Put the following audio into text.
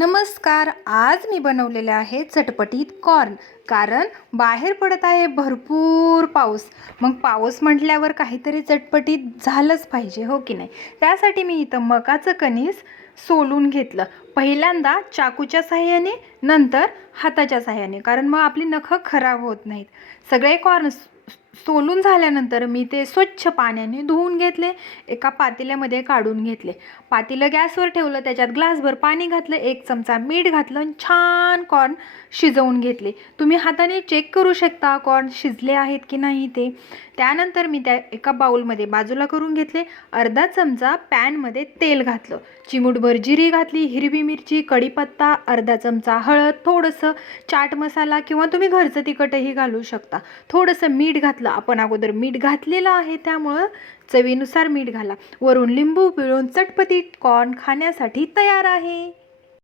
नमस्कार. आज मी बनवलेले आहे चटपटीत कॉर्न. कारण बाहेर पडत आहे भरपूर पाऊस. मग पाऊस म्हटल्यावर काहीतरी चटपटीत झालंच पाहिजे, हो की नाही? त्यासाठी मी इथं मकाचं कणीस सोलून घेतलं. पहिल्यांदा चाकूच्या साहाय्याने, नंतर हाताच्या साहाय्याने, कारण मग आपली नखं खराब होत नाहीत. सगळे कॉर्न सोलून झाल्यानंतर मी ते स्वच्छ पाण्याने धुवून घेतले. एका पातेल्यामध्ये काढून घेतले. पातेलं गॅसवर ठेवलं, त्याच्यात ग्लासभर पाणी घातलं, 1 चमचा मीठ घातलं आणि छान कॉर्न शिजवून घेतले. तुम्ही हाताने चेक करू शकता कॉर्न शिजले आहेत की नाही ते. त्यानंतर मी त्या एका बाउलमध्ये बाजूला करून घेतले. अर्धा चमचा पॅनमध्ये तेल घातलं, चिमूटभर जिरी घातली, हिरवी मिरची, कढीपत्ता, अर्धा चमचा हळद, थोडंसं चाट मसाला किंवा तुम्ही घरचं तिखटही घालू शकता. थोडंसं मीठ घातलं. आपण अगोदर मीठ घातलेलं आहे त्यामुळं चवीनुसार मीठ घाला. वरून लिंबू पिळून चटपटीत कॉर्न खाण्यासाठी तयार आहे.